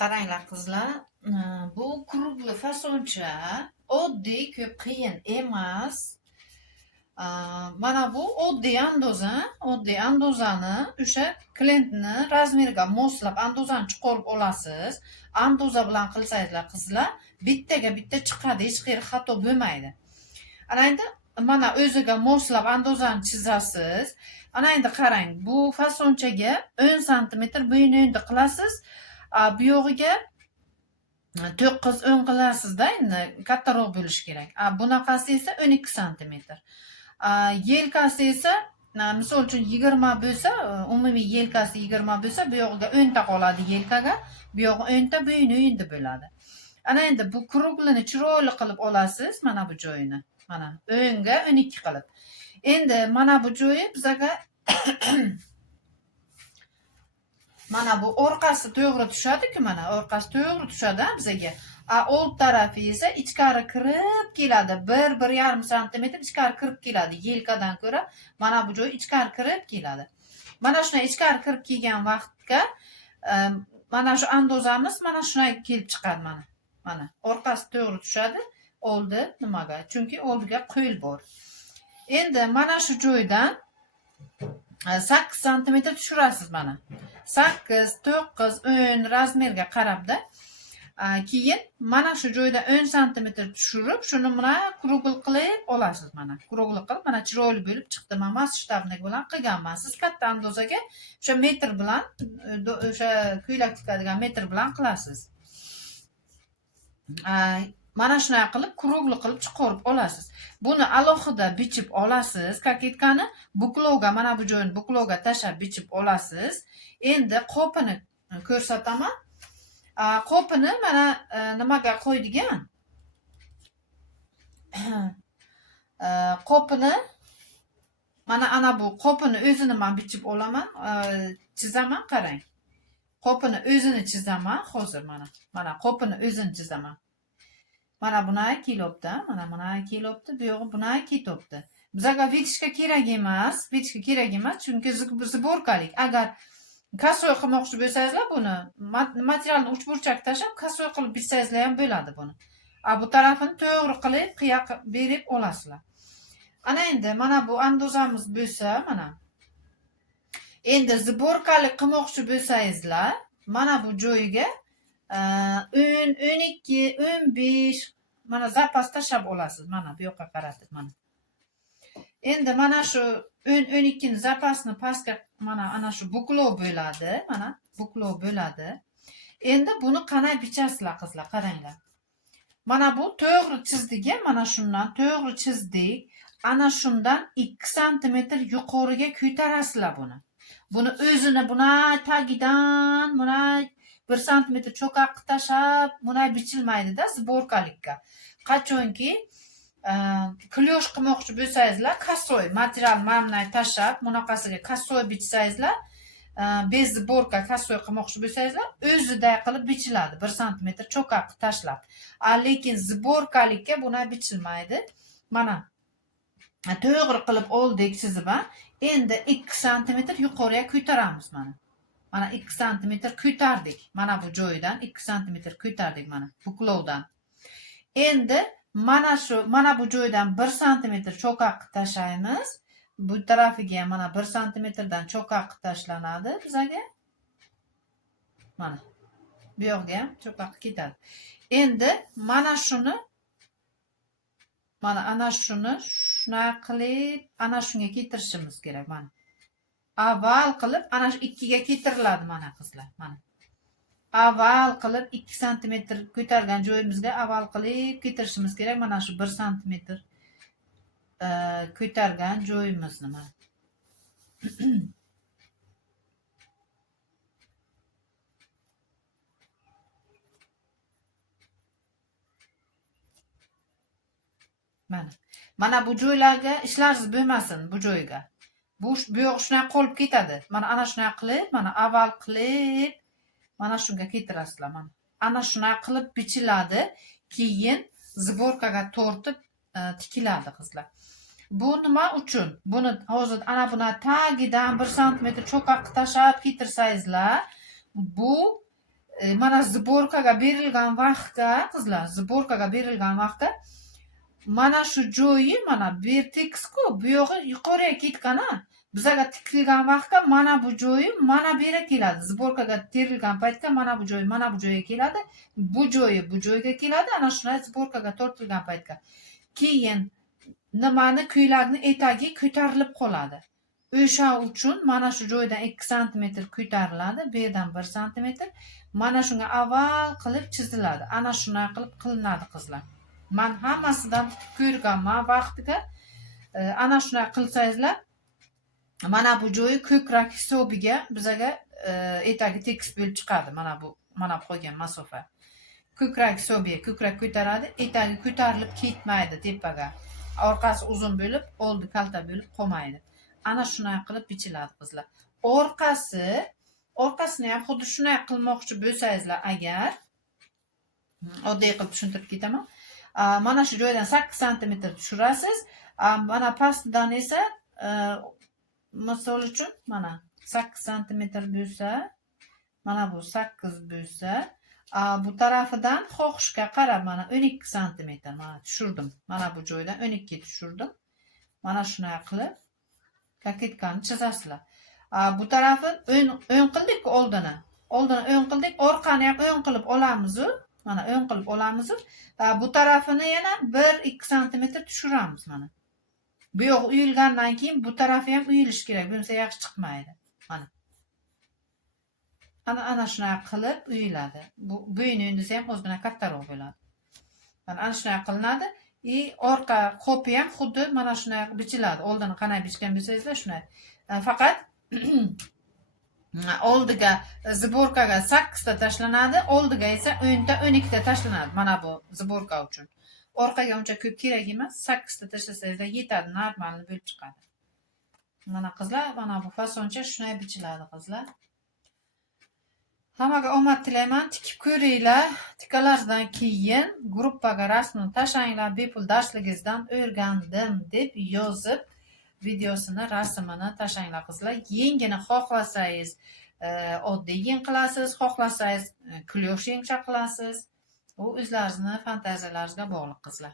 Qaranglar qizlar, bu kurugli fasoncha oddiy, ko'p qiyin emas. Mana bu oddiy andozani o'sha klientni razmeriga moslab andozani chiqarib olasiz. Andoza bilan qilsangizlar qizlar, bittaga bitta chiqadi, hech qayerda xato bo'lmaydi. Ana endi mana o'ziga moslab andozani chizasiz. Ana endi qarang, bu fasonchaga 10 sm bo'yinni qilasiz. Bu yog'iga 9-10 qilasizda, endi kattaroq bo'lishi kerak. Bunaqasi esa 12 sm. Yelkasi esa misol uchun 20 bo'lsa, umumiy yelkasi 20 bo'lsa, bu yog'iga 10 ta qoladi yelkaga, bu yog'i 10 ta bo'yin bo'ladi. Ana endi bu kruglini chiroyli qilib olasiz, mana bu joyini. Mana 10 ga 12 qilib. Endi mana bu joyi bizaga mana bu orqasi to'g'ri tushadi-ku, mana orqasi to'g'ri tushadi bizaga. Old tarafi esa ichkari kirib keladi. 1-1,5 sm ichkari kirib keladi. Yelkadan ko'ra mana bu joy ichkari kirib keladi. Mana shunday ichkari kirib kelgan vaqtga mana shu andozamiz mana shunday kelib chiqadi mana. Mana orqasi to'g'ri tushadi. Oldi nimaga? Chunki oldiga qo'l bor. Endi mana shu joydan 8 sm tushirasiz mana. 8, 9, 10 razmerga qarabda. Keyin mana shu joyda 10 sm tushirib, shuni mana krugl qilib olasiz mana. Krugl qilib mana chiroyli bo'lib chiqdi. Men masshtabnik bilan qilganman. Siz katta andozaga o'sha metr bilan, o'sha ko'ylak tikadigan metr bilan qilasiz. Mana shunday qilib krugl qilib chiqarib olasiz. Buni alohida bichib olasiz. Kaketkani buklovga, mana bu joyini buklovga tashab bichib olasiz. Endi qopini ko'rsataman. Qopini mana nimaga qo'ydigan? Qopini mana ana bu qopini o'zini men bichib olaman, chizaman, qarang. Qopini o'zini chizaman hozir mana. Mana qopini o'zini chizaman. Mana bunday kelibdi, mana kelibdi, bu yog'i bunday ketibdi. Bizga vitishga kerak emas, chunki zborkalik. Agar kasoy qilmoqchi bo'lsangizlar buni materialni uchburchak tashab kasoy qilib bichsangizlar ham bo'ladi buni. Bu tarafini to'g'ri qilib qiyoq berib olasizlar. Ana endi mana bu andozamiz bo'lsa, mana. Endi zborkalik qilmoqchi bo'lsangizlar, mana bu joyiga 10, 12, 15 mana zapas tashab olasiz. Mana bu yoqqa qaratib mana. Endi mana shu 10-12 ni zapasni pastga mana ana shu buklov bo'ladi, mana buklov bo'ladi. Endi buni qanday bichasizlar qizlar, qaranglar. Mana bu to'g'ri chizdik, mana shundan to'g'ri chizdik. Ana shundan 2 sm yuqoriga ko'tarasizlar buni. Buni o'zini buni tagidan, buni 1 sm cho'qaq tashab, buni bichilmaydi-da zborkalikka. Qachonki klyosh qilmoqchi bo'lsangizlar, kasoy material mamnay tashab, bunaqasiga kasoy bichsangizlar, bez zborka kasoy qilmoqchi bo'lsangizlar, o'ziday qilib bichiladi 1 sm cho'qaq tashlab. Lekin zborkalikka buni bichilmaydi. Mana to'g'ri qilib oldik chizib, endi 2 sm yuqoriga ko'taramiz mana. Mana 2 sm ko'tardik. Mana bu joydan 2 sm ko'tardik mana buklovdan. Endi mana bu joydan 1 sm cho'qaq tashlaymiz. Bu tarafiga mana 1 sm dan cho'qaq tashlanadi bizaga. Mana. Bu yoqqa ham cho'qaq ketadi. Endi mana shuni ana shuni shunday qilib ana shunga keltirishimiz kerak mana. Avval qilib ana shu 2 ga keltiriladi mana qizlar, mana. Avval qilib 2 sm ko'targan joyimizga avval qilib keltirishimiz kerak, mana shu 1 sm ko'targan joyimizni mana. Mana bu joylarga ishlarsiz bo'lmasin, bu joyga. Bu yoq shunday qolib ketadi. Mana ana shunday qilib, mana avval qilib, mana shunga keltirasizlar mana. Ana shunday qilib bichiladi, keyin zborkaga tortib tikiladi qizlar. Bu nima uchun? Buni hozir ana buni tagidan 1 sm cho'qaq tashab ketirsangizlar, bu mana zborkaga berilgan vaqtda qizlar, zborkaga berilgan vaqtda mana shu joyi mana bu yer tekisku, bu yog'i yuqoriga ketgan-a. Bizaga tikilgan vaqtda mana bu joyi mana bu yerga keladi. Zborkaga terilgan paytda mana bu joyga keladi. Bu joyi bu joyga keladi. Ana shunday zborkaga tortilgan paytga. Keyin nimani ko'ylakni etagi ko'tarilib qoladi. O'sha uchun mana shu joydan 2 sm ko'tariladi, bu yerdan 1 sm. Mana shunga avval qilib chiziladi. Ana shunday qilib qilinadi qizlar. Men hammasidan ko'rganman vaqtiga. Ana shunday qilsangizlar, mana bu joyi ko'krak hisobiga bizaga etagi tekis bo'lib chiqadi. Mana bu qo'ygan masofa. Ko'krak hisobiga ko'krak ko'taradi, etagi ko'tarilib ketmaydi tepaga. Orqasi uzun bo'lib, oldi kalta bo'lib qolmaydi. Ana shunday qilib bichiladi qizlar. Orqasini ham xuddi shunday qilmoqchi bo'lsangizlar agar, oddiy qilib tushuntirib ketaman. Mana shu joydan 8 sm tushirasiz. Mana pastidan esa misol uchun mana 8 sm bo'lsa, mana bu 8 bo'lsa, bu tarafidan xohishga qarab mana 12 sm mana tushirdim. Mana bu joydan 12 tushirdim. Mana shunday qilib kaketkani chizasizlar. Bu tarafni o'ng qildik oldini. Oldini o'ng qildik, orqani ham o'ng qilib olamiz. Mana o'ng qilib olamiz. Bu tarafini yana 1-2 sm tushiramiz mana. Bu yoq uyilgandan keyin bu tarafi ham uyilish kerak. Bo'lmasa yaxshi chiqmaydi. Mana. Ana shunday qilib uyiladi. Bu bo'yni undisi ham o'zidan kattaroq bo'ladi. Ana shunday qilinadi. Orqa qo'pi ham xuddi mana shunday bichiladi. Oldini qanday bichgan bo'lsangizlar shunday. Faqat oldiga zborkaga 8 ta tashlanadi, oldiga esa 10 ta 12 ta tashlanadi. Mana bu zborka uchun. Orqaga uncha ko'p kerak emas. 8 ta tashlasangiz yetadi, normal bo'lib chiqadi. Mana qizlar, mana bu fasoncha shunday bichiladi qizlar. Hammaga omad tilayman, tikib ko'ringlar. Tikalardan keyin gruppaga rasmni tashlanglar, bepul darsligingizdan o'rgandim deb yozib, videosini, rasmini tashlanglar qizlar. Yengini xohlasangiz oddiy yeng qilasiz, xohlasangiz klyosh yengcha qilasiz. U o'zlaringizning fantaziyalaringizga bog'liq qizlar.